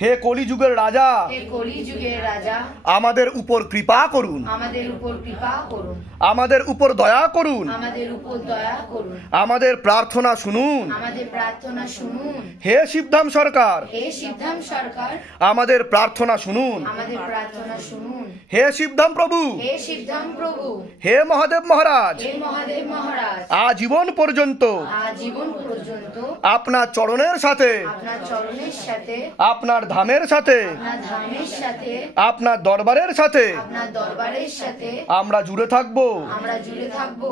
হে কলিযুগের রাজা, হে কলিযুগের রাজা, আমাদের উপর কৃপা করুন, আমাদের উপর কৃপা করুন, আমাদের উপর দয়া করুন, আমাদের উপর দয়া করুন, আমাদের প্রার্থনা শুনুন। আমাদের প্রার্থনা শুনুন। হে শিবধাম সরকার, হে সিদ্ধাম সরকার, আমাদের প্রার্থনা শুনুন। আমাদের প্রার্থনা শুনুন। হে শিবধাম প্রভু, হে সিদ্ধাম প্রভু, হে মহাদেব মহারাজ, হে মহাদেব মহারাজ, আজীবন পর্যন্ত আজীবন পর্যন্ত আপনার চরণের সাথে, আপনার চরণের সাথে, আপনার ধামের সাথে, আপনার ধামের সাথে, আপনার দরবারের সাথে আপনার দরবারের সাথে আমরা জুড়ে থাকবো, আমরা জুড়ে থাকবো,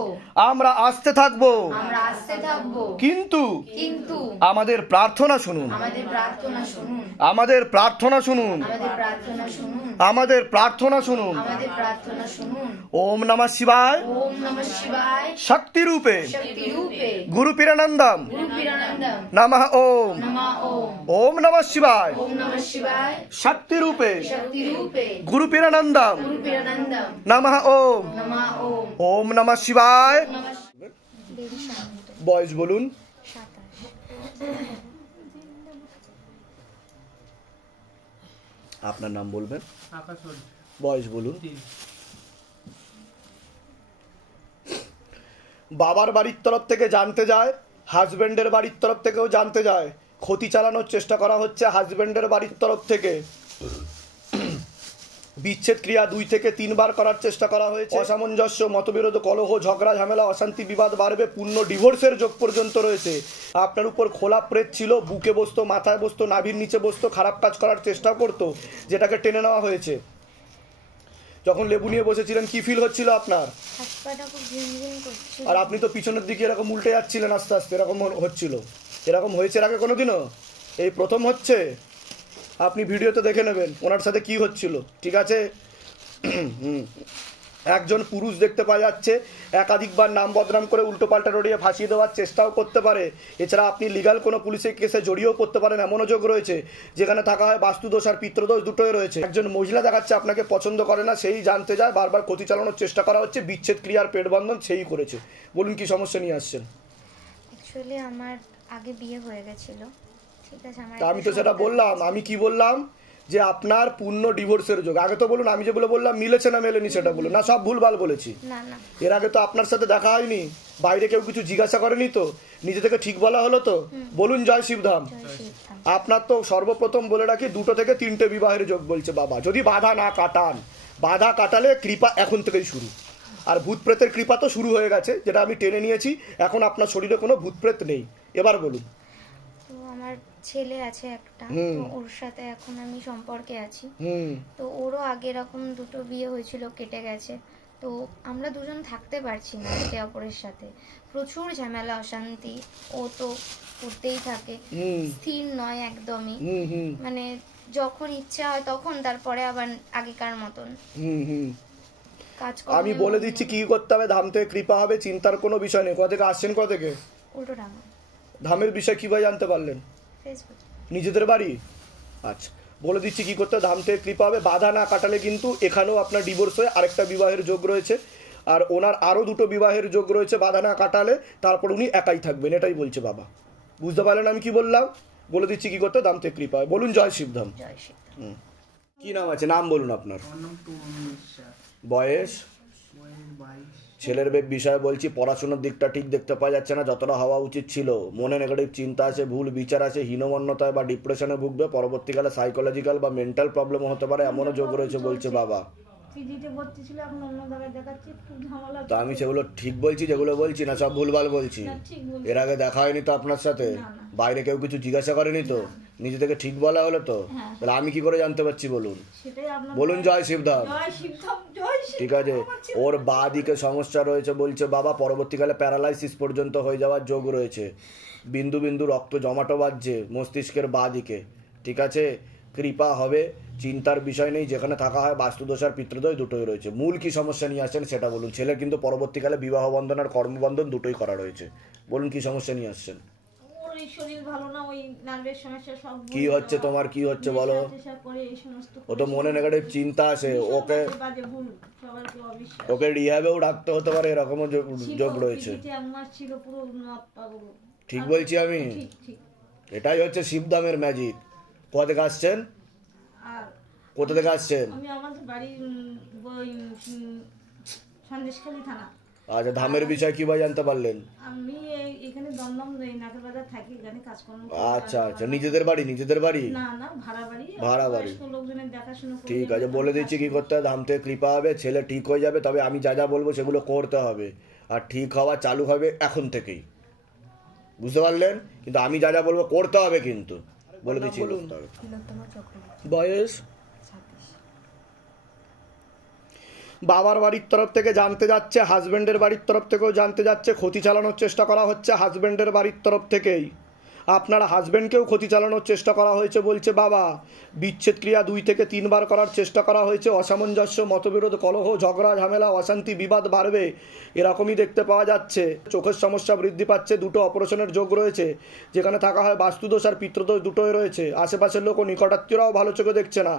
আমরা আসতে থাকবো। আমরা আসতে থাকবো। কিন্তু কিন্তু আমাদের প্রার্থনা শুনুন, আমাদের প্রার্থনা শুনুন, আমাদের প্রার্থনা শুনুন, আমাদের প্রার্থনা শুনুন, আমাদের প্রার্থনা শুনুন। আমাদের প্রার্থনা শুনুন। ওম নমঃ শিবায়, ওম নমঃ শিবায়, শক্তি রূপে শক্তি রূপে, গুরু পীরানন্দম গুরু পীরানন্দম নমঃ ওম। নমঃ ওম। ওম নমঃ শিবায়, ওম নমঃ শিবায়, শক্তি রূপে শক্তি রূপে, গুরু পীরানন্দম গুরু পীরানন্দম নমঃ ওম। নমঃ ওম। ওম নমঃ শিবায়। নমঃ বয়স বলুন। আপনার নাম বলবেন, বয়স বলুন। বাবার বাড়ির তরফ থেকে জানতে যায়, হাজবেন্ডের বাড়ির তরফ থেকেও জানতে যায়, ক্ষতি চালানোর চেষ্টা করা হচ্ছে হাজবেন্ডের বাড়ির তরফ থেকে। বিচ্ছেদ ক্রিয়া 2 থেকে 3 বার করার চেষ্টা করা হয়েছে। অসামঞ্জস্য, মতবিরোধ, কলহ, ঝগড়া, ঝামেলা, অশান্তি, বিবাদ বাড়বে, পূর্ণ ডিভোর্সের যোগ পর্যন্ত রয়েছে। আপনার উপর খোলা প্রেত ছিল, বুকে বসতো, মাথায় বসতো, নাভির নিচে বসতো, খারাপ কাজ করার চেষ্টা করতো, যেটাকে টেনে নেওয়া হয়েছে। যখন লেবু নিয়ে বসেছিলেন কি ফিল হচ্ছিল আপনার? আর আপনি তো পিছনের দিকে এরকম উল্টে যাচ্ছিলেন আস্তে আস্তে, এরকম হচ্ছিল। এরকম হয়েছে এর আগে কোনোদিনও? এই প্রথম হচ্ছে। আপনি ভিডিওতে দেখে নেবেন ওনার সাথে কি হচ্ছিল, ঠিক আছে? একজন পুরুষ দেখতে পাওয়া যাচ্ছে একাধিকবার নাম বদনাম করে উল্টো পাল্টা রড়িয়ে ফাঁসিয়ে দেওয়ার চেষ্টাও করতে পারে। এছাড়া আপনি লিগাল কোনো পুলিশের কেসে জড়িয়েও করতে পারেন, এমনও যোগ রয়েছে। যেখানে থাকা হয় বাস্তুদোষ আর পিতৃদোষ দুটোই রয়েছে। একজন মহিলা দেখাচ্ছে আপনাকে পছন্দ করে না, সেই জানতে যায়, বারবার ক্ষতি চালানোর চেষ্টা করা হচ্ছে, বিচ্ছেদ ক্রিয়ার পেটবন্ধন সেই করেছে। বলুন কি সমস্যা নিয়ে আসছেন? অ্যাকচুয়ালি আমার আগে বিয়ে হয়ে গেছিল, ঠিক আছে? তা আমি তো সেটা বললাম। আমি কি বললাম? যে আপনার পূর্ণ ডিভোর্সের যোগ। আগে তো বলুন, আমি যে বললাম মিলেছে না মেলেনি সেটা বলুন না, সব ভুলভাল বলেছি। না না, এর আগে তো আপনার সাথে দেখা হয়নি, বাইরে কেউ কিছু জিজ্ঞাসা করেনি তো, নিজে থেকে ঠিক বলা হলো তো? বলুন জয় শিবধাম। আপনার তো সর্বপ্রথম বলে রাখি 2 থেকে 3টে বিবাহের যোগ বলছে বাবা, যদি বাধা না কাটান। বাধা কাটালে কৃপা এখন থেকেই শুরু। আর ভূত প্রেতের কৃপা তো শুরু হয়ে গেছে, যেটা আমি টেনে নিয়েছি। এখন আপনার শরীরে কোনো ভূত প্রেত নেই। এবার বলুন। তো আমার ছেলে আছে একটা, তো ওর সাথে এখন আমি সম্পর্কে আছি। তো ওরও আগে এরকম 2টো বিয়ে হয়েছিল, কেটে গেছে। তো আমরা দুজন থাকতে পারছি না একে অপরের সাথে, প্রচুর ঝামেলা, অশান্তি। ও তো করতেই থাকে, স্থির নয় একদমই। মানে যখন ইচ্ছা হয় তখন, তারপরে আবার আগেকার মতন কাজ করে। আমি বলে দিচ্ছি কি করতে হবে। ধাম থেকে কৃপা হবে, চিন্তার কোনো বিষয় নেই। কোথা থেকে আসছেন? কোথা থেকে? উল্টো ডাঙা। ধামের বিষয় কিভাবে জানতে পারলেন? ফেসবুক। নিজেদের বাড়ি? আচ্ছা, বলে দিচ্ছি কি করতে। ধাম থেকে কৃপা হবে, বাধা না কাটালে কিন্তু এখানেও আপনার ডিভোর্স হয়ে আরেকটা বিবাহের যোগ রয়েছে। আর ওনার আরও 2টো বিবাহের যোগ রয়েছে, বাধা না কাটালে। তারপর উনি একাই থাকবেন, এটাই বলছে বাবা। বুঝতে পারলেন আমি কি বললাম? বলে দিচ্ছি কি করতে। ধাম থেকে কৃপা হয়। বলুন জয় শিবধাম। জয় শ্রী। কি নাম আছে? নাম বলুন আপনার। বয়স? ছেলের বিষয়ে বলছি, পড়াশোনার দিকটা ঠিক দেখতে পাওয়া যাচ্ছে না, যতটা হওয়া উচিত ছিল। মনে নেগেটিভ চিন্তা আছে, ভুল বিচার আছে, হীনমন্যতায় বা ডিপ্রেশনে ভুগবে। পরবর্তীকালে সাইকোলজিক্যাল বা মেন্টাল প্রবলেমও হতে পারে, এমনও যোগ রয়েছে বলছে বাবা। তো আমি সেগুলো ঠিক বলছি যেগুলো বলছি না সব ভুলভাল বলছি? এর আগে দেখা হয়নি তো আপনার সাথে? বাইরে কেউ কিছু জিজ্ঞাসা করেনি তো? নিজে থেকে ঠিক বলা হলো তো? তাহলে আমি কি করে জানতে পারছি বলুন? বলুন জয় শিবধাম। ঠিক আছে, ওর বাঁ দিকে সমস্যা রয়েছে বলছে বাবা। পরবর্তীকালে প্যারালাইসিস পর্যন্ত হয়ে যাওয়ার যোগ রয়েছে। বিন্দু বিন্দু রক্ত জমাটো বাজছে মস্তিষ্কের বাঁ দিকে, ঠিক আছে? কৃপা হবে, চিন্তার বিষয় নেই। যেখানে থাকা হয় বাস্তুদোষ আর পিতৃদোষ দুটোই রয়েছে। মূল কি সমস্যা নিয়ে আসছেন সেটা বলুন। ছেলের কিন্তু পরবর্তীকালে বিবাহ বন্ধন আর কর্মবন্ধন দুটোই করা রয়েছে। বলুন কি সমস্যা নিয়ে আসছেন? কি হচ্ছে তোমার? কি হচ্ছে বলো? ও তো মনে নেগেটিভ চিন্তা আসে, ওকে রিহ্যাবেও ডাকতে হতে পারে, এরকমও যোগ রয়েছে। ঠিক বলছি আমি? এটাই হচ্ছে শিবধামের ম্যাজিক। কোথা থেকে আসছেন? কোথা থেকে আসছেন? আমি আমাদের বাড়ি ওই সন্দেশখালী থানা। আচ্ছা, ধামের বিষয় কিভাবে জানতে পারলেন? আমি এখানে দমদম নাকের বাজার থাকি, এখানে কাজকর্ম করি। আচ্ছা আচ্ছা, নিজেদের বাড়ি? না না, ভাড়া বাড়ি। ভাড়া বাড়ি। বয়স্ক লোকজনের দেখাশোনা করি। ঠিক আছে, বলে দিচ্ছি কি করতে হবে। ধাম থেকে কৃপা হবে, ছেলে ঠিক হয়ে যাবে। তবে আমি যা যা বলবো সেগুলো করতে হবে, আর ঠিক হওয়া চালু হবে এখন থেকেই, বুঝতে পারলেন? কিন্তু আমি যা যা বলবো করতে হবে, কিন্তু বলে দিচ্ছি। বয়স? বাবার বাড়ির তরফ থেকে জানতে যাচ্ছে, হাজবেন্ডের বাড়ির তরফ থেকেও জানতে যাচ্ছে, ক্ষতি চালানোর চেষ্টা করা হচ্ছে হাজবেন্ডের বাড়ির তরফ থেকেই। আপনার হাজবেন্ডকেও ক্ষতি চালানোর চেষ্টা করা হয়েছে বলছে বাবা। বিচ্ছেদ ক্রিয়া 2 থেকে 3 বার করার চেষ্টা করা হয়েছে। অসামঞ্জস্য, মতবিরোধ, কলহ, ঝগড়া, ঝামেলা, অশান্তি, বিবাদ বাড়বে, এরকমই দেখতে পাওয়া যাচ্ছে। চোখের সমস্যা বৃদ্ধি পাচ্ছে। 2টো অপারেশনের যোগ রয়েছে, যেখানে থাকা হয় বাস্তুদোষ আর পিতৃদোষ, দুটোই রয়েছে। আশেপাশের লোক ও নিকটাত্মীয়রাও ভালো চোখে দেখছে না।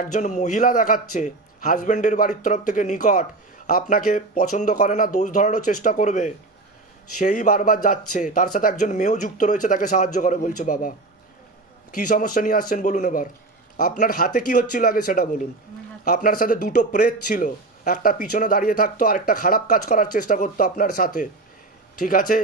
একজন মহিলা দেখাচ্ছে হাজবেন্ডের বাড়ির তরফ থেকে নিকট, আপনাকে পছন্দ করে না, দোষ ধরারও চেষ্টা করবে, সেই বারবার যাচ্ছে। তার সাথে একজন মেয়েও যুক্ত রয়েছে, তাকে সাহায্য করে বলছে বাবা। কি সমস্যা নিয়ে আসছেন বলুন এবার? আপনার হাতে কি হচ্ছিল আগে সেটা বলুন। আপনার সাথে 2টো প্রেত ছিল, একটা পিছনে দাঁড়িয়ে থাকতো আর একটা খারাপ কাজ করার চেষ্টা করতো আপনার সাথে, ঠিক আছে?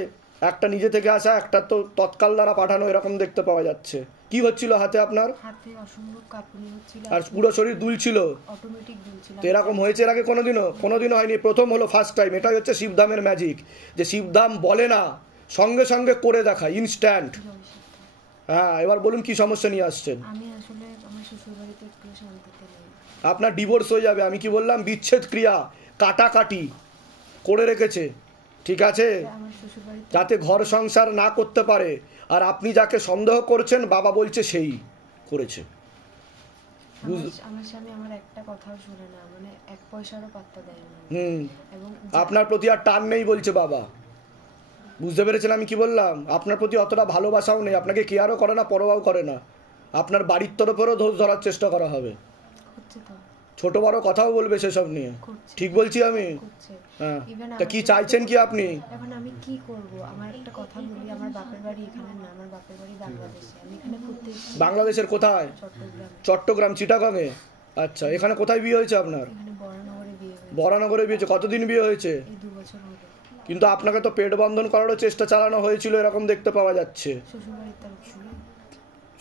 একটা নিজে থেকে আসা, একটা তো তৎকাল দ্বারা পাঠানো, এরকম দেখতে পাওয়া যাচ্ছে। কি হচ্ছিল হাতে আপনার? হাতে অসম্ভব কাঁপুনি হচ্ছিল আর পুরো শরীর দুলছিল, অটোমেটিক দুলছিল। তো এরকম হয়েছে এর আগে কোনোদিনও হয়নি, প্রথম হলো, ফার্স্ট টাইম। এটাই হচ্ছে শিবধামের ম্যাজিক, যে শিবধাম বলে না, সঙ্গে সঙ্গে করে দেখা, ইনস্ট্যান্ট। হ্যাঁ, এবার বলুন কি সমস্যা নিয়ে আসছেন? আমি আসলে আমার শ্বশুর বাড়িতে একটু শান্তিতে নেই। আপনার ডিভোর্স হয়ে যাবে। আমি কি বললাম? বিচ্ছেদ ক্রিয়া, কাটাকাটি করে রেখেছে, ঠিক আছে? আমার শ্বশুর বাড়িতে যাতে ঘর সংসার না করতে পারে। আর আপনি যাকে সন্দেহ করছেন, বাবা বলছে সেই করেছে। আমার স্বামী আমার একটা কথাও শুনে না, মানে 1 পয়সারও পাত্তা দেয় না। এবং আপনার প্রতি আর টান নেই বলছে বাবা, বুঝতে পেরেছেন আমি কি বললাম? আপনার প্রতি অতটা ভালোবাসাও নেই, আপনাকে কেয়ারও করে না, পরোয়াও করে না। আপনার বাড়ির তরফেরও দোষ ধরার চেষ্টা করা হবে, হচ্ছে তো, ছোট বড় কথাও বলবে সেসব নিয়ে, ঠিক বলছি আমি? হ্যাঁ, তা কি চাইছেন কি আপনি? এখন আমি কি করব? আমার একটা কথা বলি, আমার বাপের বাড়ি এখানে না, আমার বাপের বাড়ি বাংলাদেশে। আমি এখানে করতে বাংলাদেশের কোথায়? চট্টগ্রাম, চিটাগংয়ে। আচ্ছা, এখানে কোথায় বিয়ে হয়েছে আপনার? এখানে বরানগরে বিয়ে হয়েছে। বরানগরে বিয়ে হয়েছে। কতদিন বিয়ে হয়েছে? এই 2 বছর হলো। কিন্তু আপনাকে তো পেট বন্ধন করারও চেষ্টা চালানো হয়েছিল, এরকম দেখতে পাওয়া যাচ্ছে। শ্বশুর বাড়ির তরফ থেকে।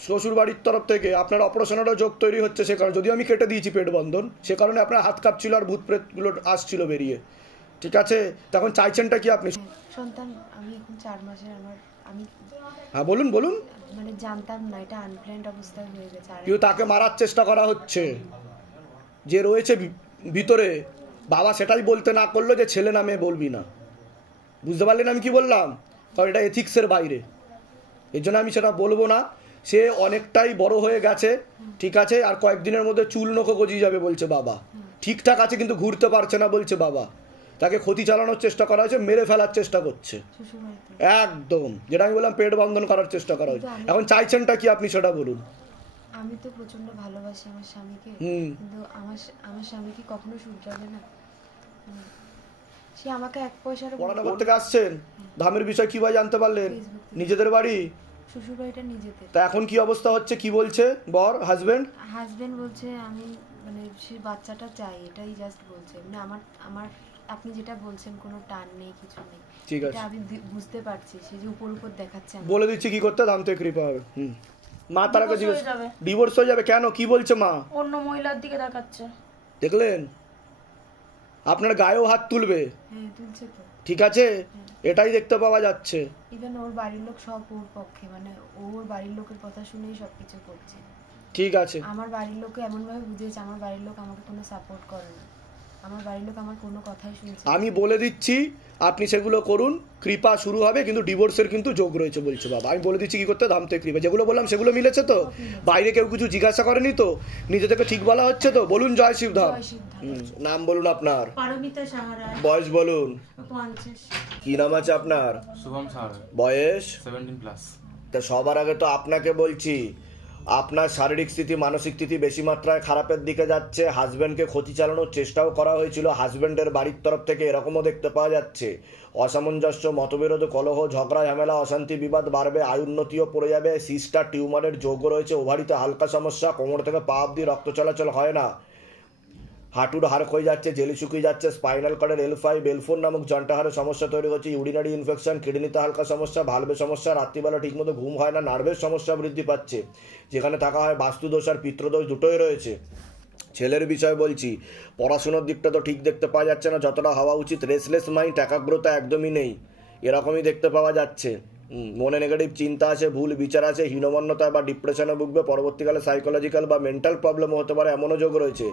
শ্বশুর বাড়ির তরফ থেকে আপনার অপারেশনেরও যোগ তৈরি হচ্ছে, সে কারণে, যদিও আমি কেটে দিয়েছি পেট বন্ধন, সে কারণে আপনার হাত কাঁপছিল আর ভূত প্রেতগুলো আসছিল বেরিয়ে, ঠিক আছে? তখন চাইছেনটা কি আপনি? সন্তান আমি এখন 4 মাসের। আমি হ্যাঁ বলুন বলুন। মানে জানতাম না, এটা আনপ্ল্যান্ড অবস্থায় হয়ে গেছে। আর কেউ তাকে মারার চেষ্টা করা হচ্ছে, যে রয়েছে ভিতরে। বাবা সেটাই বলতে না করলো যে ছেলে না মেয়ে বলবি না, বুঝতে পারলেন আমি কি বললাম? কারণ এটা এথিক্সের বাইরে, এর জন্য আমি সেটা বলবো না। সে অনেকটাই বড় হয়ে গেছে, ঠিক আছে? আর কয়েকদিনের মধ্যে চুল নখও গজিয়ে যাবে বলছে বাবা। ঠিকঠাক আছে কিন্তু ঘুরতে পারছে না বলছে বাবা। তাকে ক্ষতি চালানোর চেষ্টা করা হয়েছে, মেরে ফেলার চেষ্টা করছে শ্বশুর বাড়িতে একদম, যেটা আমি বললাম পেট বন্ধন করার চেষ্টা করা হয়েছে। এখন চাইছেনটা কি আপনি সেটা বলুন। আমি তো প্রচন্ড ভালোবাসি আমার স্বামীকে, কিন্তু আমার স্বামী কি কখনো শুধরাবে না? সে আমাকে 1 পয়সারও বরানগর থেকে আসছেন, ধামের বিষয় কিভাবে জানতে পারলেন? নিজেদের বাড়ি? শ্বশুর বাড়িটা নিজেদের। তা এখন কি অবস্থা হচ্ছে, কি বলছে বর? হাজবেন্ড বলছে আমি মানে সে বাচ্চাটা চাই, এটাই জাস্ট বলছে। মানে আমার আপনি যেটা বলছেন কোনো টান নেই, কিছু নেই, ঠিক আছে, আমি বুঝতে পারছি। সে যে উপর দেখাচ্ছে, বলে দিচ্ছি কি করতে, ধাম থেকে কৃপা হবে। মা তার কাছে ডিভোর্স হয়ে যাবে। কেন, কি বলছে মা? অন্য মহিলার দিকে দেখাচ্ছে। দেখলেন? আপনার গায়েও হাত তুলবে। হ্যাঁ তুলছে তো, ঠিক আছে, এটাই দেখতে পাওয়া যাচ্ছে। ইভেন ওর বাড়ির লোক সব ওর পক্ষে, মানে ওর বাড়ির লোকের কথা শুনেই সবকিছু করছে। ঠিক আছে, আমার বাড়ির লোককে এমন ভাবে বুঝিয়েছে, আমার বাড়ির লোক আমাকে কোনো সাপোর্ট করে না, আমার বাড়ির লোক আমার কোনো কথাই শুনছে। আমি বলে দিচ্ছি আপনি সেগুলো করুন, কৃপা শুরু হবে, কিন্তু ডিভোর্সের কিন্তু যোগ রয়েছে বলছে বাবা। আমি বলে দিচ্ছি কি করতে, ধাম থেকে কৃপা। যেগুলো বললাম সেগুলো মিলেছে তো? বাইরে কেউ কিছু জিজ্ঞাসা করেনি তো? নিজে থেকে ঠিক বলা হচ্ছে তো? বলুন জয় শিবধাম। নাম বলুন আপনার? পারমিতা সাহারা। বয়স বলুন? 50। কি নাম আছে আপনার? শুভম সাহারা। বয়স? 17+। তা সবার আগে তো আপনাকে বলছি, আপনার শারীরিক স্থিতি মানসিক স্থিতি বেশি মাত্রায় খারাপের দিকে যাচ্ছে। হাজব্যান্ডকে ক্ষতি চালানোর চেষ্টাও করা হয়েছিল, হাজব্যান্ডের বাড়ির তরফ থেকে এরকমও দেখতে পাওয়া যাচ্ছে। অসামঞ্জস্য, মতবিরোধ, কলহ, ঝগড়া, ঝামেলা, অশান্তি, বিবাদ বাড়বে, আয়ুন্নতিও পড়ে যাবে। সিস্টার টিউমারের যোগ রয়েছে, ওভারিতে হালকা সমস্যা, কোমর থেকে পা অব্দি রক্ত চলাচল হয় না, হাঁটুর হাড় ক্ষয়ে যাচ্ছে, জেলি শুকিয়ে যাচ্ছে, স্পাইনাল কর্ডের L5 L4 নামক জন্টাহারের সমস্যা তৈরি হচ্ছে, ইউরিনারি ইনফেকশন, কিডনিতে হালকা সমস্যা, ভালভের সমস্যা, রাত্রিবেলা ঠিকমতো ঘুম হয় না, নার্ভের সমস্যা বৃদ্ধি পাচ্ছে। যেখানে থাকা হয় বাস্তুদোষ আর পিতৃদোষ দুটোই রয়েছে। ছেলের বিষয় বলছি, পড়াশোনার দিকটা তো ঠিক দেখতে পাওয়া যাচ্ছে না যতটা হওয়া উচিত। রেসলেস মাইন্ড, একাগ্রতা একদমই নেই, এরকমই দেখতে পাওয়া যাচ্ছে। মনে নেগেটিভ চিন্তা আছে, ভুল বিচার আছে, হীনমন্যতা বা ডিপ্রেশনে ভুগবে, পরবর্তীকালে সাইকোলজিক্যাল বা মেন্টাল প্রবলেমও হতে পারে, এমনও যোগ রয়েছে।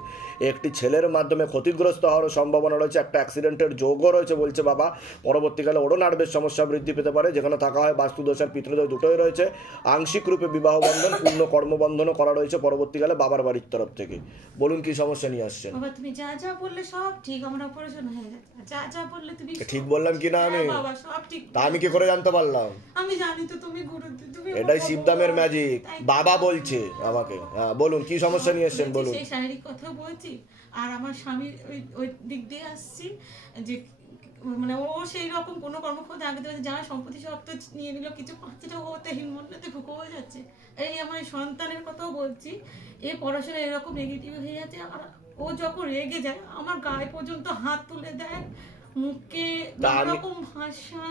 একটি ছেলের মাধ্যমে ক্ষতিগ্রস্ত হওয়ার সম্ভাবনা রয়েছে, একটা অ্যাক্সিডেন্টের যোগও রয়েছে বলছে বাবা। পরবর্তীকালে ওরও নার্ভের সমস্যা বৃদ্ধি পেতে পারে। যেখানে থাকা হয় বাস্তুদোষ আর পিতৃদোষ দুটোই রয়েছে। আংশিক রূপে বিবাহ বন্ধন, পূর্ণ কর্মবন্ধনও করা রয়েছে পরবর্তীকালে বাবার বাড়ির তরফ থেকে। বলুন কি সমস্যা নিয়ে আসছেন? বাবা তুমি যা যা বললে সব ঠিক, আমার অপারেশন হয়ে গেছে। যা যা বললে তুমি ঠিক বললাম কি না আমি? বাবা সব ঠিক। তা আমি কি করে জানতে পারলাম? আমি জানি তো তুমি গুরু, তুমি এটাই শিবদামের ম্যাজিক, বাবা বলছে আমাকে। হ্যাঁ বলুন কি সমস্যা নিয়ে এসেছেন বলুন। সেই শারীরিক কথা বলছি, আর আমার স্বামীর ওই দিক দিয়ে আসছি যে মানে ও সেই রকম কোনো কর্মক্ষমতা আগে থেকে যারা সম্পত্তি সব তো নিয়ে নিল, কিছু পাঁচটা হতে হিনমন্যতে ভুগো হয়ে যাচ্ছে। এই আমার সন্তানের কথাও বলছি, এ পড়াশোনা এরকম নেগেটিভ হয়ে যাচ্ছে। আর ও যখন রেগে যায় আমার গায়ে পর্যন্ত হাত তুলে দেয়, মুখে রকম ভাষা,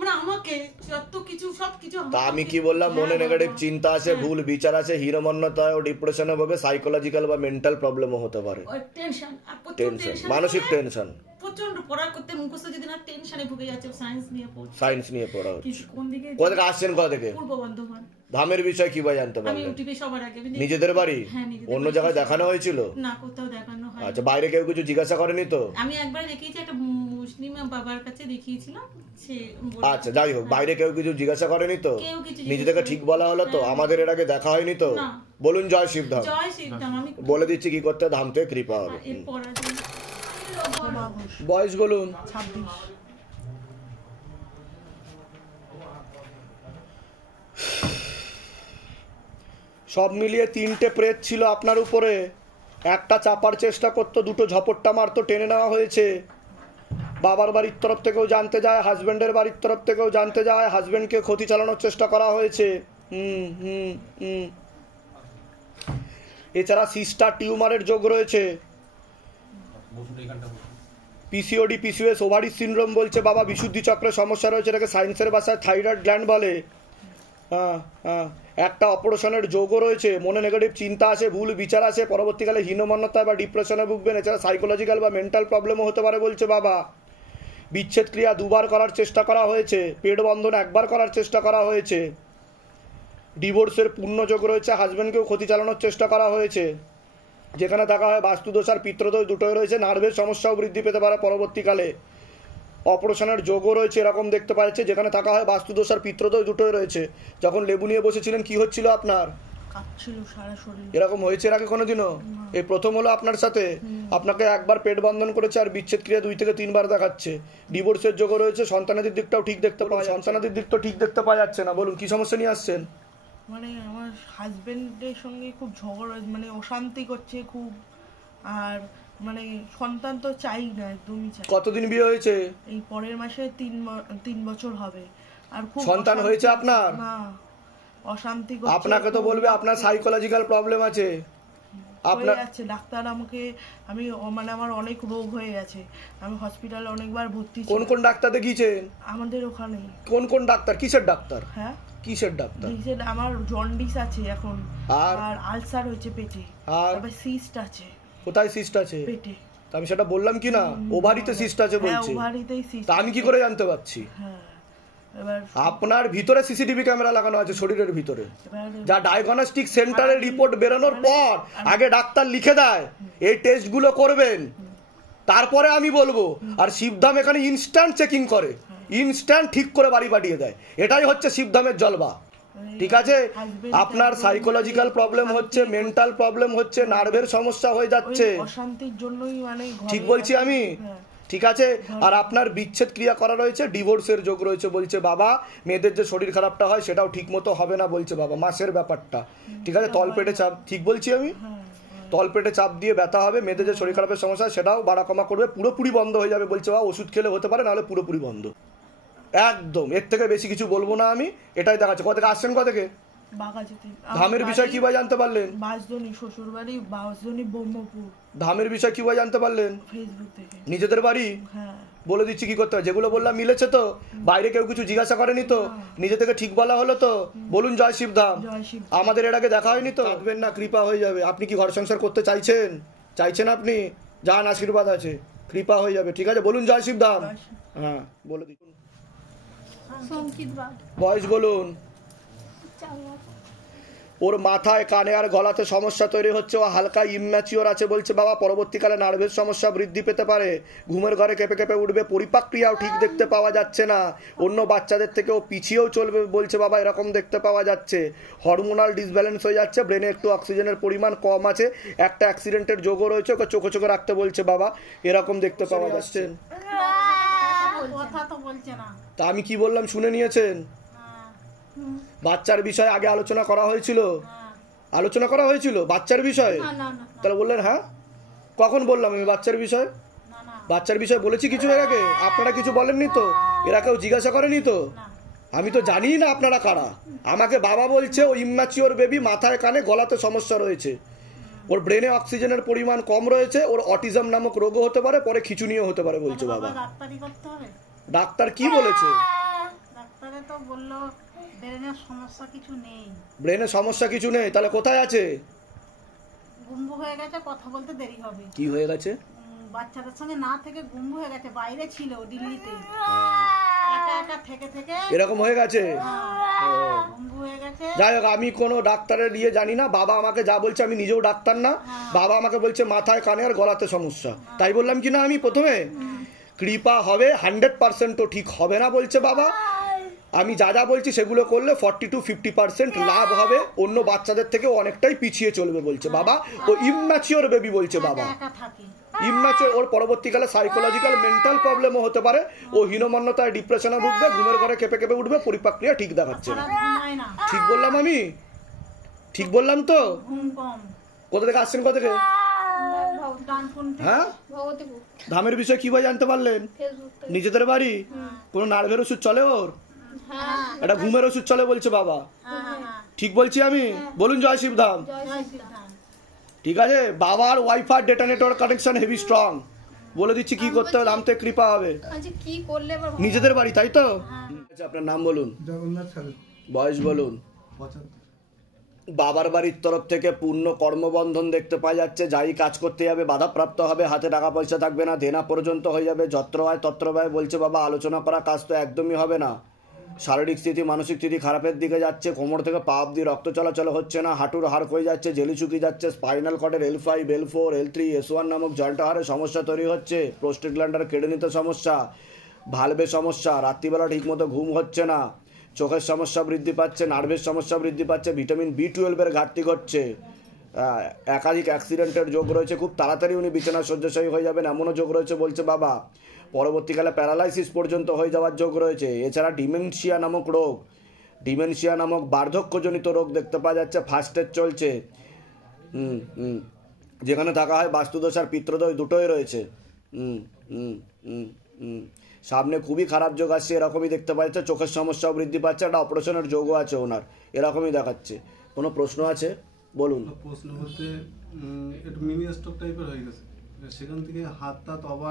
মানে আমাকে যত কিছু সবকিছু। তা আমি কি বললাম? মনে নেগেটিভ চিন্তা আছে, ভুল বিচার আছে, হীনমন্যতা ও ডিপ্রেশনে ভাবে, সাইকোলজিক্যাল বা মেন্টাল প্রবলেমও হতে পারে। টেনশন, টেনশন, মানসিক টেনশন, প্রচন্ড পড়া করতে মুখস্থ যদি না টেনশনে ভুগে যাচ্ছে। সায়েন্স নিয়ে পড়ছি, সায়েন্স নিয়ে পড়া হচ্ছে। কোন দিকে কোথা থেকে আসছেন? কোথা থেকে? পূর্ব বর্ধমান। ধামের বিষয় কি ভাই জানতে আমি পারলেন? ইউটিউবে সবার আগে নিজেদের বাড়ি? হ্যাঁ, নিজেদের অন্য বাড়ি। জায়গায় দেখানো হয়েছিল? না, কোথাও দেখানো হয়। আচ্ছা, বাইরে কেউ কিছু জিজ্ঞাসা করেনি তো? আমি একবার দেখিয়েছি, একটা মুসলিম বাবার কাছে দেখিয়েছিলাম, সে আচ্ছা যাই হোক, বাইরে কেউ কিছু জিজ্ঞাসা করেনি তো? কেউ কিছু নিজে থেকে ঠিক বলা হলো তো? আমাদের এর আগে দেখা হয়নি তো? না। বলুন জয় শিবধাম। জয় শিবধাম। আমি বলে দিচ্ছি কি করতে, ধাম থেকে কৃপা হবে। এর পড়া বয়স বলুন। 26। সব মিলিয়ে 3টে প্রেত ছিল আপনার উপরে। একটা চাপার চেষ্টা করতো, দুটো ঝপট্টা মারতো, টেনে নেওয়া হয়েছে। বাবার বাড়ির তরফ থেকেও জানতে যায়, হাজব্যান্ডের বাড়ির তরফ থেকেও জানতে যায়, হাজব্যান্ডকে ক্ষতি চালানোর চেষ্টা করা হয়েছে। এছাড়া সিস্টার টিউমারের যোগ রয়েছে, পিসিওডি, পিসিওএস, ওভারি সিনড্রোম বলছে বাবা। বিশুদ্ধি চক্রের সমস্যা রয়েছে, এটাকে সায়েন্সের ভাষায় থাইরয়েড গ্ল্যান্ড বলে। একটা অপারেশনের যোগও রয়েছে। মনে নেগেটিভ চিন্তা আছে, ভুল বিচার আছে, পরবর্তীকালে হীনমন্যতা বা ডিপ্রেশনে ভুগবেন। এছাড়া সাইকোলজিক্যাল বা মেন্টাল প্রবলেমও হতে পারে বলছে বাবা। বিচ্ছেদ ক্রিয়া 2বার করার চেষ্টা করা হয়েছে, পেট বন্ধন 1বার করার চেষ্টা করা হয়েছে, ডিভোর্সের পূর্ণযোগ রয়েছে, হাজব্যান্ডকেও ক্ষতি চালানোর চেষ্টা করা হয়েছে। যেখানে থাকা হয় বাস্তুদোষ আর পিতৃদোষ দুটোই রয়েছে, নার্ভের সমস্যাও বৃদ্ধি পেতে পারে পরবর্তীকালে। অপারেশনের যোগও রয়েছে এরকম দেখতে পাচ্ছে, যেখানে থাকা হয় বাস্তুদোষ আর পিতৃদোষ দুটোই রয়েছে। যখন লেবু নিয়ে বসেছিলেন কি হচ্ছিল আপনার? কাঁপছিল সারা শরীর। এরকম হয়েছে এর আগে কোনোদিনও? এই প্রথম হলো আপনার সাথে। আপনাকে 1বার পেট বন্ধন করেছে আর বিচ্ছেদ ক্রিয়া 2 থেকে 3বার দেখাচ্ছে। ডিভোর্সের যোগও রয়েছে, সন্তানাদির দিকটাও ঠিক দেখতে পাওয়া, সন্তানাদির দিক তো ঠিক দেখতে পাওয়া যাচ্ছে না। বলুন কি সমস্যা নিয়ে আসছেন? মানে আমার হাজবেন্ডের সঙ্গে খুব ঝগড়া, মানে অশান্তি করছে খুব। আর মানে সন্তান তো চাই না, একদমই চাই। কতদিন বিয়ে হয়েছে? এই পরের মাসে 3 বছর হবে। আর খুব সন্তান হয়েছে আপনার? না, অশান্তি করছে। আপনাকে তো বলবে আপনার সাইকোলজিক্যাল প্রবলেম আছে। আপনার আছে, ডাক্তার আমাকে, আমি মানে আমার অনেক রোগ হয়ে গেছে, আমি হসপিটালে অনেকবার ভর্তি। কোন কোন ডাক্তার দেখিয়েছেন? আমাদের ওখানে। কোন কোন ডাক্তার? কিসের ডাক্তার? হ্যাঁ, কিসের ডাক্তার? আমার জন্ডিস আছে এখন, আর আলসার হয়েছে পেটে, আর সিস্ট আছে। কোথায় সিস্ট আছে? পেটে। আমি সেটা বললাম কি না, ওভারিতে সিস্ট আছে বলছি। ওভারিতেই সিস্ট। তা আমি কি করে জানতে পারছি? হ্যাঁ, এবার আপনার ভিতরে সিসিটিভি ক্যামেরা লাগানো আছে শরীরের ভিতরে, যা ডায়াগনস্টিক সেন্টারের রিপোর্ট বেরোনোর পর আগে ডাক্তার লিখে দেয় এই টেস্টগুলো করবেন, তারপরে আমি বলবো। আর শিবধাম এখানে ইনস্ট্যান্ট চেকিং করে, ইনস্ট্যান্ট ঠিক করে বাড়ি পাঠিয়ে দেয়। এটাই হচ্ছে শিবধামের জলবা। ঠিক আছে, আপনার সাইকোলজিক্যাল প্রবলেম হচ্ছে, মেন্টাল প্রবলেম হচ্ছে, নার্ভের সমস্যা হয়ে যাচ্ছে। অশান্তির জন্যই মানে ঠিক বলছি আমি? ঠিক আছে। আর আপনার বিচ্ছেদ ক্রিয়া করা রয়েছে, ডিভোর্সের যোগ রয়েছে বলছে বাবা। মেয়েদের যে শরীর খারাপটা হয় সেটাও ঠিক মতো হবে না বলছে বাবা, মাসের ব্যাপারটা। ঠিক আছে, তলপেটে চাপ, ঠিক বলছি আমি? তলপেটে চাপ দিয়ে ব্যথা হবে, মেয়েদের যে শরীর খারাপের সমস্যা সেটাও বাড়া কমা করবে, পুরোপুরি বন্ধ হয়ে যাবে বলছে বাবা। ওষুধ খেলে হতে পারে, নাহলে পুরোপুরি বন্ধ একদম। এর থেকে বেশি কিছু বলবো না আমি, এটাই দেখাচ্ছে। কোথা থেকে আসছেন, কোথা থেকে? ধামের বিষয় কিভাবে জানতে পারলেন? বাঁশদনি, শ্বশুর বাড়ি বাঁশদনি, ব্রহ্মপুর। ধামের বিষয় কিভাবে জানতে পারলেন? ফেসবুক থেকে। নিজেদের বাড়ি? হ্যাঁ। বলে দিচ্ছি কি করতে হয়। যেগুলো বললাম মিলেছে তো? বাইরে কেউ কিছু জিজ্ঞাসা করেনি তো? নিজে থেকে ঠিক বলা হলো তো? বলুন জয় শিবধাম। আমাদের এর আগে দেখা হয়নি তো? আসবেন না, কৃপা হয়ে যাবে। আপনি কি ঘর সংসার করতে চাইছেন? চাইছেন আপনি? যান, আশীর্বাদ আছে, কৃপা হয়ে যাবে। ঠিক আছে, বলুন জয় শিবধাম। হ্যাঁ, বলে দিন। বয়স বলুন। ওর মাথায়, কানে আর গলাতে সমস্যা তৈরি হচ্ছে, ও হালকা ইম্যাচিওর আছে বলছে বাবা। পরবর্তীকালে নার্ভের সমস্যা বৃদ্ধি পেতে পারে, ঘুমের ঘরে কেঁপে কেঁপে উঠবে, পরিপাক ক্রিয়াও ঠিক দেখতে পাওয়া যাচ্ছে না, অন্য বাচ্চাদের থেকে ও পিছিয়েও চলবে বলছে বাবা, এরকম দেখতে পাওয়া যাচ্ছে। হরমোনাল ডিসব্যালেন্স হয়ে যাচ্ছে, ব্রেনে একটু অক্সিজেনের পরিমাণ কম আছে, একটা অ্যাক্সিডেন্টের যোগও রয়েছে, ওকে চোখে চোখে রাখতে বলছে বাবা, এরকম দেখতে পাওয়া যাচ্ছে। তা আমি কি বললাম শুনে নিয়েছেন? বাচ্চার বিষয়ে আগে আলোচনা করা হয়েছিল, আলোচনা করা হয়েছিল বাচ্চার বিষয়ে? তাহলে বললেন হ্যাঁ, কখন বললাম আমি বাচ্চার বিষয়? বাচ্চার বিষয় বলেছি কিছু এর আগে? আপনারা কিছু বলেননি তো? এরা কেউ জিজ্ঞাসা করেনি তো? আমি তো জানি না আপনারা কারা। আমাকে বাবা বলছে ও ইম্যাচিওর বেবি, মাথায় কানে গলাতে সমস্যা রয়েছে, ওর ব্রেনে অক্সিজেনের পরিমাণ কম রয়েছে, ওর অটিজম নামক রোগও হতে পারে, পরে খিচুনিও হতে পারে বলছে বাবা। ডাক্তার কি বলেছে? ডাক্তারে তো বললো ব্রেনের সমস্যা কিছু নেই। ব্রেনের সমস্যা কিছু নেই, তাহলে কোথায় আছে? গুম্বু হয়ে গেছে, কথা বলতে দেরি হবে। কি হয়ে গেছে? বাচ্চাদের সঙ্গে না থেকে গুম্বু হয়ে গেছে, বাইরে ছিল দিল্লিতে, একা একা থেকে থেকে এরকম হয়ে গেছে। গুম্বু হয়ে গেছে। যাই হোক, আমি কোনো ডাক্তারের ইয়ে জানি না, বাবা আমাকে যা বলছে, আমি নিজেও ডাক্তার না, বাবা আমাকে বলছে মাথায় কানে আর গলাতে সমস্যা। তাই বললাম কি না আমি প্রথমে, কৃপা হবে, 100% তো ঠিক হবে না বলছে বাবা। আমি যা যা বলছি সেগুলো করলে 40 to 50% লাভ হবে, অন্য বাচ্চাদের থেকে অনেকটাই পিছিয়ে চলবে বলছে বাবা। ও ইম্যাচিওর বেবি বলছে বাবা, ইম্যাচিওর। ওর পরবর্তীকালে সাইকোলজিক্যাল মেন্টাল প্রবলেমও হতে পারে, ও হীনমন্যতায় ডিপ্রেশনে ভুগবে, ঘুমের ঘরে কেঁপে কেঁপে উঠবে, পরিপাক্রিয়া ঠিক দেখাচ্ছে না। ঠিক বললাম আমি? ঠিক বললাম তো? কোথা থেকে আসছেন, কোথা থেকে? হ্যাঁ, ধামের বিষয় কিভাবে জানতে পারলেন? নিজেদের বাড়ি? কোনো নার্ভের ওষুধ চলে ওর? একটা ঘুমের ওষুধ চলে বলছে বাবা। ঠিক বলছি আমি? বলুন জয় শিবধাম। ঠিক আছে, বাবার wifi data network connection heavy strong. বলে দিচ্ছি কি করতে হবে, ধাম থেকে কৃপা হবে। নিজেদের বাড়ি, তাই তো? আচ্ছা, আপনার নাম বলুন। বয়স বলুন। বাবার বাড়ির তরফ থেকে পূর্ণ কর্মবন্ধন দেখতে পাওয়া যাচ্ছে, যাই কাজ করতে যাবে বাধাপ্রাপ্ত হবে, হাতে টাকা পয়সা থাকবে না, দেনা পর্যন্ত হয়ে যাবে, যত্র হয় তত্র ব্যয় বলছে বাবা। আলোচনা করা কাজ তো একদমই হবে না। শারীরিক স্থিতি, মানসিক স্থিতি খারাপের দিকে যাচ্ছে, কোমর থেকে পা অব্দি রক্ত চলাচল হচ্ছে না, হাঁটুর হাড় হয়ে যাচ্ছে, জেলি শুকিয়ে যাচ্ছে, spinal কর্ডের L5, L4, L3, S1 নামক জয়েন্ট হাড়ে সমস্যা তৈরি হচ্ছে, প্রোস্টেট গ্ল্যান্ডার কেড়ে নিতে সমস্যা, ভালভে সমস্যা, রাত্রিবেলা ঠিকমতো ঘুম হচ্ছে না, চোখের সমস্যা বৃদ্ধি পাচ্ছে, নার্ভের সমস্যা বৃদ্ধি পাচ্ছে, ভিটামিন B12 এর ঘাটতি ঘটছে, একাধিক অ্যাক্সিডেন্টের যোগ রয়েছে, খুব তাড়াতাড়ি উনি বিছানা শয্যাশায়ী হয়ে যাবেন এমনও যোগ রয়েছে বলছে বাবা। পরবর্তীকালে প্যারালাইসিস পর্যন্ত হয়ে যাওয়ার যোগ রয়েছে। এছাড়া ডিমেনশিয়া নামক রোগ, ডিমেনশিয়া নামক বার্ধক্যজনিত রোগ দেখতে পাওয়া যাচ্ছে, ফার্স্ট এড চলছে। যেখানে থাকা হয় বাস্তুদোষ আর পিত্রদোষ দুটোই রয়েছে। সামনে খুবই খারাপ যোগ আসছে, এরকমই দেখতে পাচ্ছে, চোখের সমস্যাও বৃদ্ধি পাচ্ছে, একটা অপারেশনের যোগও আছে ওনার, এরকমই দেখাচ্ছে। কোনো প্রশ্ন আছে? বলুন। প্রশ্ন বলতে একটু মিনি স্ট্রোক টাইপের হয়ে গেছে, সেখান থেকে হাতটা তবা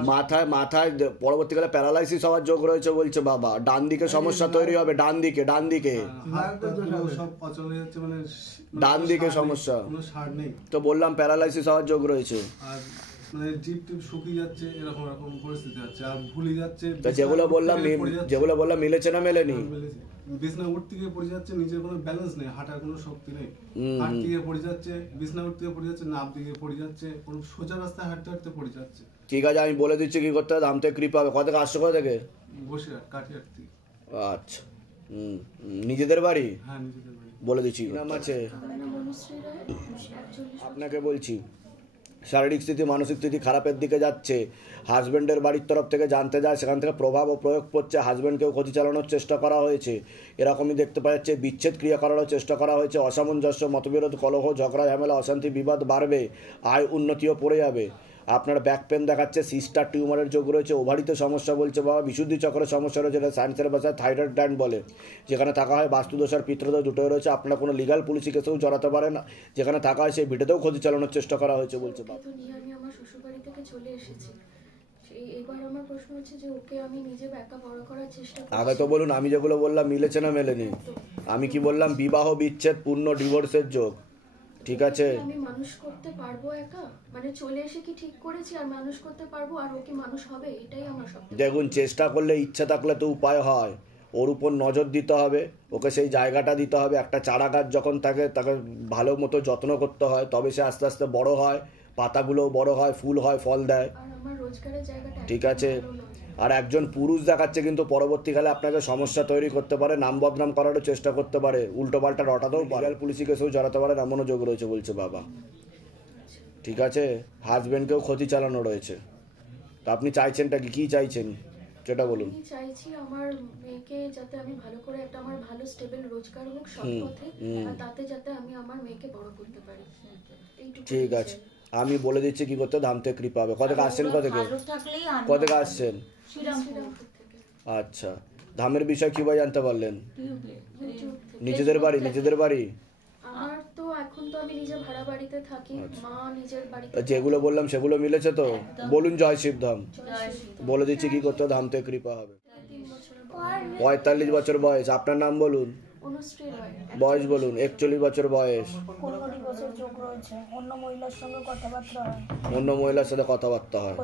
মাথায় পরবর্তীকালে প্যারালাইসিস হওয়ার যোগ রয়েছে বলছে বাবা। ডান দিকে সমস্যা তৈরি হবে, ডান দিকে সব অচল হয়ে যাচ্ছে, মানে ডান দিকে সমস্যা, কোনো সার নেই তো বললাম প্যারালাইসিস হওয়ার যোগ রয়েছে। আর মানে জিপ টিপ শুকিয়ে যাচ্ছে, এরকম এরকম পরিস্থিতি হচ্ছে, আর ভুলে যাচ্ছে। যেগুলো বললাম মিলেছে না মেলেনি? বিছনা উঠতে গিয়ে পড়ে যাচ্ছে, নিজের কোনো ব্যালেন্স নেই, হাঁটার কোনো শক্তি নেই, হাঁট থেকে পড়ে যাচ্ছে, বিছনা উঠতে গিয়ে পড়ে যাচ্ছে, নাপ দিকে পড়ে যাচ্ছে, কোনো সোজা রাস্তায় হাঁটতে হাঁটতে পড়ে যাচ্ছে। ঠিক আছে, আমি বলে দিচ্ছি কি করতে হবে, ধাম থেকে কৃপা হবে। কত থেকে আসছো, কোথা থেকে? বসে কাটিয়ার থেকে। আচ্ছা, নিজেদের বাড়ি? হ্যাঁ, নিজেদের বাড়ি। বলে দিচ্ছি নাম আছে, আপনাকে বলছি শারীরিক স্থিতি মানসিক স্থিতি খারাপের দিকে যাচ্ছে, হাজব্যান্ডের বাড়ির তরফ থেকে জানতে যায়, সেখান থেকে প্রভাব ও প্রয়োগ করছে, হাজব্যান্ডকেও ক্ষতি চালানোর চেষ্টা করা হয়েছে, এরকমই দেখতে পাওয়া যাচ্ছে। বিচ্ছেদ ক্রিয়া করারও চেষ্টা করা হয়েছে, অসামঞ্জস্য, মতবিরোধ, কলহ, ঝগড়া, ঝামেলা, অশান্তি, বিবাদ বাড়বে, আয় উন্নতিও পড়ে যাবে। আপনার ব্যাক পেন দেখাচ্ছে, সিস্টার টিউমারের যোগ রয়েছে, ওভারিতে সমস্যা বলছে বাবা, বিশুদ্ধি চক্রের সমস্যা রয়েছে, যেটা সায়েন্সের ভাষায় থাইরয়েড গ্ল্যান্ড বলে, যেখানে থাকা হয় বাস্তুদোষ আর পিতৃদোষ দুটোই রয়েছে। আপনারা কোনো লিগাল পুলিশি কেসেও জড়াতে পারেন, যেখানে থাকা হয় সেই ভিটেতেও ক্ষতি চালানোর চেষ্টা করা হয়েছে বলছে বাবা। তো নিয়ে আমি আমার শ্বশুরবাড়ি থেকে চলে এসেছি। এবার আমার প্রশ্ন হচ্ছে যে ওকে আমি নিজে একা বড় করার চেষ্টা করছি। আগে তো বলুন, আমি যেগুলো বললাম মিলেছে না মেলেনি? আমি কি বললাম? বিবাহ বিচ্ছেদ পূর্ণ ডিভোর্সের যোগ, ঠিক আছে? আমি মানুষ করতে পারবো একা, মানে চলে এসে কি ঠিক করেছি আর মানুষ করতে পারবো, আর ও কি মানুষ হবে, এটাই আমার সব। দেখুন, চেষ্টা করলে, ইচ্ছা থাকলে তো উপায় হয়। ওর উপর নজর দিতে হবে, ওকে সেই জায়গাটা দিতে হবে। একটা চারা গাছ যখন থাকে তাকে ভালো মতো যত্ন করতে হয়, তবে সে আস্তে আস্তে বড় হয়, পাতাগুলোও বড় হয়, ফুল হয়, ফল দেয়, আর আমার রোজগারের জায়গাটা ঠিক আছে? আর একজন পুরুষ দেখাচ্ছে, কিন্তু পরবর্তীকালে আপনাকে সমস্যা তৈরি করতে পারে, নাম বদনাম করারও চেষ্টা করতে পারে, উল্টো পাল্টা রটাতেও পারে, পুলিশি কেসেও জড়াতে পারে, এমনও যোগ রয়েছে বলছে বাবা, ঠিক আছে? হাজবেন্ডকেও ক্ষতি চালানো রয়েছে। তা আপনি চাইছেনটা কি চাইছেন সেটা বলুন। আমি চাইছি আমার মেয়েকে যাতে আমি ভালো করে একটা আমার ভালো স্টেবল রোজগার হোক সব পথে, আর তাতে যাতে আমি আমার মেয়েকে বড় করতে পারি, এইটুকু। ঠিক আছে, আমি বলে দিচ্ছি কি করতে। ধাম থেকে কৃপা হবে। কত থেকে আসছেন? কত থেকে আসছেন? আচ্ছা, ধামের বিষয় কিভাবে জানতে পারলেন? নিজেদের বাড়ি? নিজেদের বাড়ি? আমার তো এখন তো আমি নিজে ভাড়া বাড়িতে থাকি, মা নিজের বাড়িতে। যেগুলো বললাম সেগুলো মিলেছে তো? বলুন জয় শিব ধাম। বলে দিচ্ছি কি করতে, ধাম থেকে কৃপা হবে। 45 বছর বয়স। আপনার নাম বলুন। বয়স বলুন। 41 বছর বয়স। অন্য মহিলার সাথে কথাবার্তা হয়,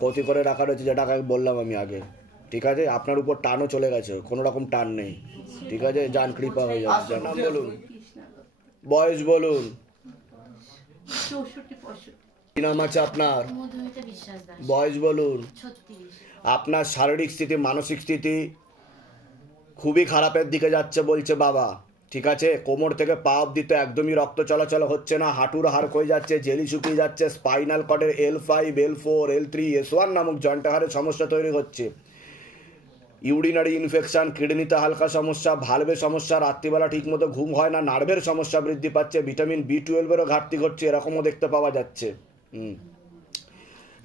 ক্ষতি করে রাখা রয়েছে, যেটা বললাম আমি আগে, ঠিক আছে? আপনার উপর টানও চলে গেছে, কোনো রকম টান নেই, ঠিক আছে? যান, কৃপা হয়ে যাবে। নাম বলুন, বয়স বলুন, কি নাম আছে আপনার, বয়স বলুন। আপনার শারীরিক স্থিতি মানসিক স্থিতি খুবই খারাপের দিকে যাচ্ছে বলছে বাবা, ঠিক আছে? কোমর থেকে পা অবধি তো একদমই রক্ত চলাচল হচ্ছে না, হাঁটুর হাড় ক্ষয়ে যাচ্ছে, জেলি শুকিয়ে যাচ্ছে, spinal কর্ডের L5, L4, L3, S1 নামক জয়েন্ট হাড়ের সমস্যা তৈরি হচ্ছে, ইউরিনারি ইনফেকশন, কিডনিতে হালকা সমস্যা, ভালভের সমস্যা, রাত্রিবেলা ঠিকমতো ঘুম হয় না, নার্ভের সমস্যা বৃদ্ধি পাচ্ছে, ভিটামিন B12-এরও ঘাটতি ঘটছে, এরকমও দেখতে পাওয়া যাচ্ছে।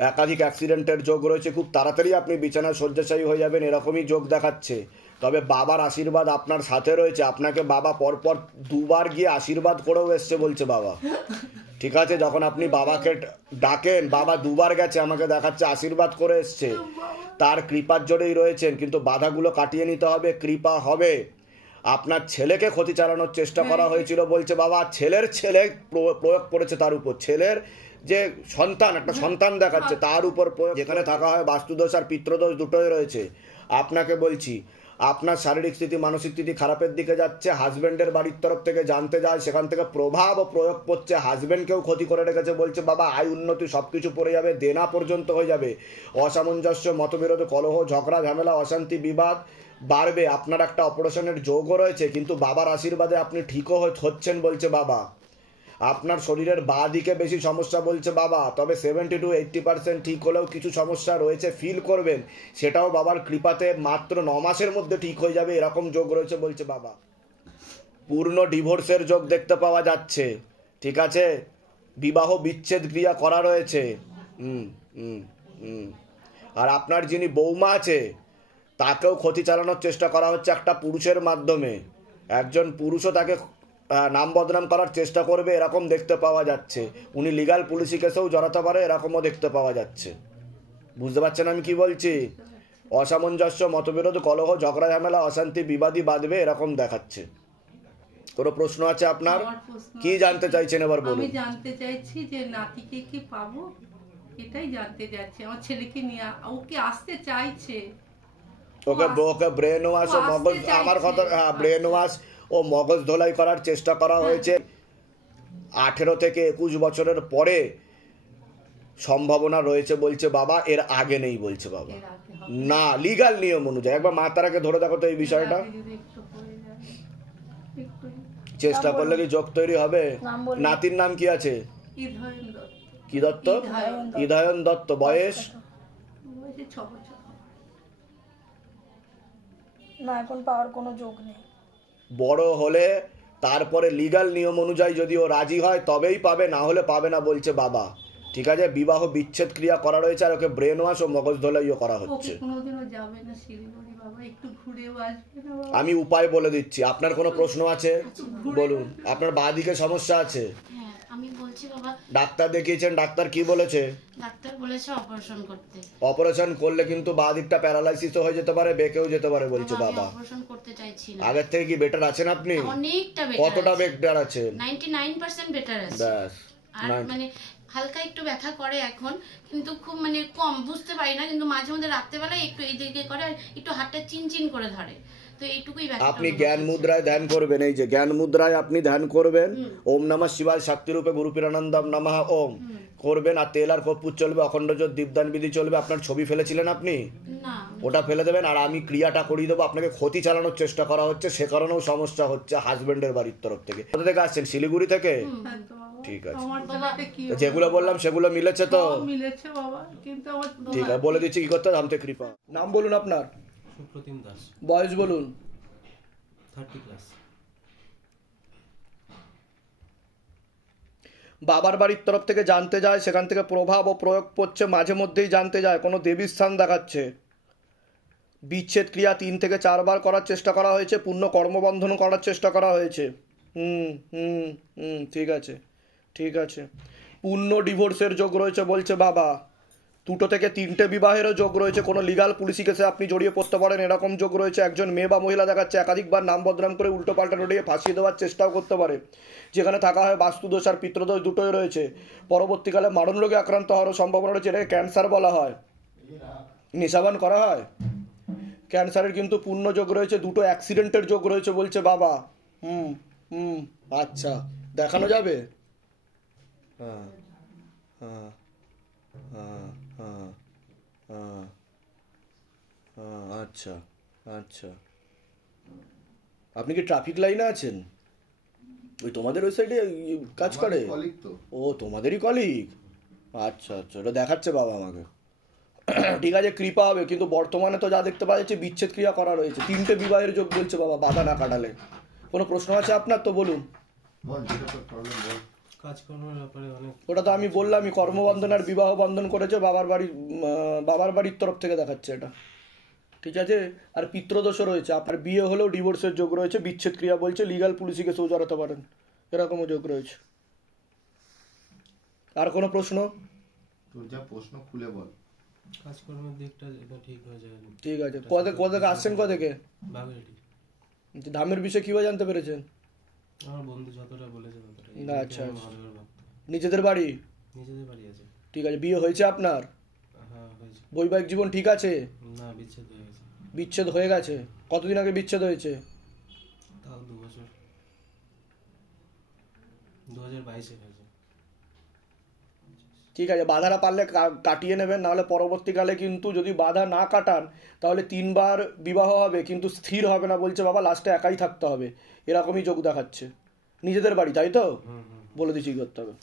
একাধিক অ্যাক্সিডেন্টের যোগ রয়েছে, খুব তাড়াতাড়ি আপনি বিছানায় শয্যাশায়ী হয়ে যাবেন, এরকমই যোগ দেখাচ্ছে। তবে বাবার আশীর্বাদ আপনার সাথে রয়েছে, আপনাকে বাবা পরপর 2 বার গিয়ে আশীর্বাদ করেও এসছে বলছে বাবা, ঠিক আছে? যখন আপনি বাবাকে ডাকেন, বাবা 2 বার গেছে, আমাকে দেখাচ্ছে আশীর্বাদ করে এসছে, তার কৃপার জোরেই রয়েছেন। কিন্তু বাধাগুলো কাটিয়ে নিতে হবে, কৃপা হবে। আপনার ছেলেকে ক্ষতি চালানোর চেষ্টা করা হয়েছিল বলছে বাবা, ছেলের ছেলে প্রয়োগ করেছে তার উপর, ছেলের যে সন্তান, একটা সন্তান দেখাচ্ছে, তার উপর প্রয়োগ, যেখানে থাকা হয় বাস্তুদোষ আর পিতৃদোষ দুটোই রয়েছে। আপনাকে বলছি, আপনার শারীরিক স্থিতি মানসিক স্থিতি খারাপের দিকে যাচ্ছে, হাজব্যান্ডের বাড়ির তরফ থেকে জানতে যায়, সেখান থেকে প্রভাব ও প্রয়োগ করছে, হাজব্যান্ডকেও ক্ষতি করে রেখেছে বলছে বাবা, আয় উন্নতি সব কিছু পড়ে যাবে, দেনা পর্যন্ত হয়ে যাবে, অসামঞ্জস্য, মতবিরোধ, কলহ, ঝগড়া, ঝামেলা, অশান্তি, বিবাদ বাড়বে। আপনার একটা অপারেশনের যোগও রয়েছে, কিন্তু বাবার আশীর্বাদে আপনি ঠিকও হচ্ছেন বলছে বাবা। আপনার শরীরের বাঁ দিকে বেশি সমস্যা বলছে বাবা, তবে 70 to 80% ঠিক হলেও কিছু সমস্যা রয়েছে, ফিল করবেন, সেটাও বাবার কৃপাতে মাত্র 9 মাসের মধ্যে ঠিক হয়ে যাবে, এরকম যোগ রয়েছে বলছে বাবা। পূর্ণ ডিভোর্সের যোগ দেখতে পাওয়া যাচ্ছে, ঠিক আছে? বিবাহ বিচ্ছেদ ক্রিয়া করা রয়েছে। আর আপনার যিনি বৌমা আছে তাকেও ক্ষতি চালানোর চেষ্টা করা হচ্ছে একটা পুরুষের মাধ্যমে, একজন পুরুষও তাকে নাম বদনাম করার চেষ্টা করবে, এরকম দেখতে পাওয়া যাচ্ছে। উনি লিগাল পুলিশি কেসেও জড়াতে পারে, এরকমও দেখতে পাওয়া যাচ্ছে। বুঝতে পারছেন আমি কি বলছি? অসামঞ্জস্য, মতবিরোধ, কলহ, ঝগড়া, ঝামেলা, অশান্তি, বিবাদী বাঁধবে, এরকম দেখাচ্ছে। কোনো প্রশ্ন আছে আপনার? কি জানতে চাইছেন এবার বলুন। আমি জানতে চাইছি যে নাতিকে কি পাবো, এটাই জানতে চাইছি। আমার ছেলেকে নিয়ে, ও কি আসতে চাইছে? ওকে ব্রেন ওয়াশ ও মগজ, আমার কথা, ব্রেন ওয়াশ ও মগজ ধোলাই করার চেষ্টা করা হয়েছে। 18 থেকে 21 বছরের পরে সম্ভাবনা রয়েছে বলছে বাবা, এর আগে নেই বলছে বাবা। না, লিগাল নিয়ম অনুযায়ী। একবার মা তারাকে ধরে দেখো তো এই বিষয়টা। চেষ্টা করলে কি যোগ তৈরি হবে? নাতির নাম কি আছে? কি দত্ত? ইদায়ন দত্ত। বয়স? বয়সে 6 বছর। না, এখন পাওয়ার কোনো যোগ নেই। বড় হলে তারপরে লিগ্যাল নিয়ম অনুযায়ী যদি ও রাজি হয় তবেই পাবে, না হলে পাবে না বলছে বাবা। ঠিক আছে, বিবাহ বিচ্ছেদ ক্রিয়া করা রয়েছে আর ওকে ব্রেন ওয়াশ ও মগজ ধোলাইও করা হচ্ছে। ওকে কোনোদিনও যাবে না শিলিগুড়ি বাবা, একটু ঘুরেও আসবে না বাবা। আমি উপায় বলে দিচ্ছি। আপনার কোনো প্রশ্ন আছে বলুন। আপনার বাঁদিকে সমস্যা আছে? হ্যাঁ, আমি বলছি বাবা। ডাক্তার দেখিয়েছেন, ডাক্তার কি বলেছে? ডাক্তার বলেছে অপারেশন করতে। অপারেশন করলে কিন্তু বাঁ দিকটা প্যারালাইসিসও হয়ে যেতে পারে, বেঁকেও যেতে পারে বলছে বাবা। অপারেশন করতে চাইছি না। আগের থেকে কি বেটার আছেন আপনি? অনেকটা বেটার। কতটা বেটার আছেন? 99% বেটার আছে। ব্যাস। আর মানে হালকা একটু ব্যথা করে এখন, কিন্তু খুব মানে কম, বুঝতে পারি না, কিন্তু মাঝে মধ্যে রাত্রেবেলায় একটু এই দিকে করে, একটু হাতটা চিনচিন করে ধরে, তো এইটুকুই ব্যথা। আপনি জ্ঞান মুদ্রায় ধ্যান করবেন। এই যে জ্ঞান মুদ্রায় আপনি ধ্যান করবেন, ওম নমঃ শিবায় শক্তিরূপে গুরুপিরানন্দম নমঃ ওম করবেন, আর তেল আর কর্পূর চলবে, অখণ্ড জ্যোৎ দীপদান বিধি চলবে। আপনার ছবি ফেলেছিলেন আপনি? না। ওটা ফেলে দেবেন, আর আমি ক্রিয়াটা করিয়ে দেবো। আপনাকে ক্ষতি চালানোর চেষ্টা করা হচ্ছে, সে কারণেও সমস্যা হচ্ছে হাজবেন্ডের বাড়ির তরফ থেকে। কোথা থেকে আসছেন? শিলিগুড়ি থেকে? ঠিক আছে, আমার ছেলেটা কি যেগুলো বললাম সেগুলো মিলেছে তো? মিলেছে বাবা, কিন্তু আমার ঠিক আছে, বলে দিচ্ছি কি করতে হবে। হামতে কৃপা। নাম বলুন আপনার? সুপ্রতিম দাস। বয়স বলুন? 30 ক্লাস। বাবার বাড়ির তরফ থেকে জানতে যায়, সেখান থেকে প্রভাব ও প্রয়োগ করছে, মাঝে মধ্যেই জানতে যায়, কোনো দেবীর স্থান দেখাচ্ছে। বিচ্ছেদ ক্রিয়া 3 থেকে 4 বার করার চেষ্টা করা হয়েছে, পূর্ণ কর্মবন্ধন করার চেষ্টা করা হয়েছে। ঠিক আছে, ঠিক আছে। পূর্ণ ডিভোর্সের যোগ রয়েছে বলছে বাবা। 2 থেকে 3টে বিবাহেরও যোগ রয়েছে, কোনো লিগাল পুলিশি কেসে আপনি জড়িয়ে পড়তে পারেন এরকম যোগ রয়েছে। একজন মেয়ে বা মহিলা দেখাচ্ছে একাধিকবার নাম বদনাম করে উল্টো পাল্টা রটিয়ে ফাঁসিয়ে দেওয়ার চেষ্টাও করতে পারে। যেখানে থাকা হয় বাস্তুদোষ আর পিতৃদোষ দুটোই রয়েছে। পরবর্তীকালে মারণ রোগে আক্রান্ত হওয়ারও সম্ভাবনা রয়েছে, এটাকে ক্যান্সার বলা হয়। নেশাবান করা হয়, ক্যান্সারের কিন্তু পূর্ণ যোগ রয়েছে। 2টো অ্যাক্সিডেন্টের যোগ রয়েছে বলছে বাবা। আচ্ছা, দেখানো যাবে? হ্যাঁ হ্যাঁ হ্যাঁ হ্যাঁ হ্যাঁ হ্যাঁ, আচ্ছা আচ্ছা। আপনি কি ট্রাফিক লাইনে আছেন? ওই তোমাদের ওই সাইডে কাজ করে? ও তোমাদেরই কলিগ? আচ্ছা আচ্ছা, ওটা দেখাচ্ছে বাবা আমাকে। ঠিক আছে, কৃপা হবে। কিন্তু বর্তমানে তো যা দেখতে পাওয়া যাচ্ছে বিচ্ছেদ ক্রিয়া করা রয়েছে। 3টে বিবাহের যোগ বলছে বাবা, বাধা না কাটালে। কোনো প্রশ্ন আছে আপনার? তো বলুন। কাজকর্মের ব্যাপারে অনেক। ওটা তো আমি বললামই, কর্মবন্ধন আর বিবাহ বন্ধন করেছে বাবার বাড়ির তরফ থেকে দেখাচ্ছে এটা। ঠিক আছে, আর পিতৃদোষও রয়েছে। আপনার বিয়ে হলেও ডিভোর্সের যোগ রয়েছে, বিচ্ছেদ ক্রিয়া বলছে, লিগাল পুলিশিকে কেসেও জড়াতে পারেন, এরকমও যোগ রয়েছে। আর কোনো প্রশ্ন? তোর যা প্রশ্ন খুলে বল। কাজকর্মের দিকটা এটা ঠিক হয়ে যাবে। ঠিক আছে। কোথা আসছেন? কোথেকে? বাগুইআটি। ধামের বিষয়ে কীভাবে জানতে পেরেছেন? আমার বন্ধু যতটা বলেছে ততটাই। না, আচ্ছা। নিজেদের বাড়ি? নিজেদের বাড়ি আছে। ঠিক আছে। বিয়ে হয়েছে আপনার? হ্যাঁ হয়েছে। বৈবাহিক জীবন ঠিক আছে? না, বিচ্ছেদ হয়ে গেছে। বিচ্ছেদ হয়ে গেছে? কতদিন আগে বিচ্ছেদ হয়েছে? তাও 2 বছর। 2022-এ হয়েছে। ঠিক আছে, বাধাটা পারলে কাটিয়ে নেবেন, নাহলে পরবর্তীকালে কিন্তু যদি বাধা না কাটান তাহলে 3 বার বিবাহ হবে কিন্তু স্থির হবে না বলছে বাবা, লাস্টে একাই থাকতে হবে, এরকমই যোগ দেখাচ্ছে। নিজেদের বাড়ি তাই তো? বলে দিচ্ছি কি করতে হবে।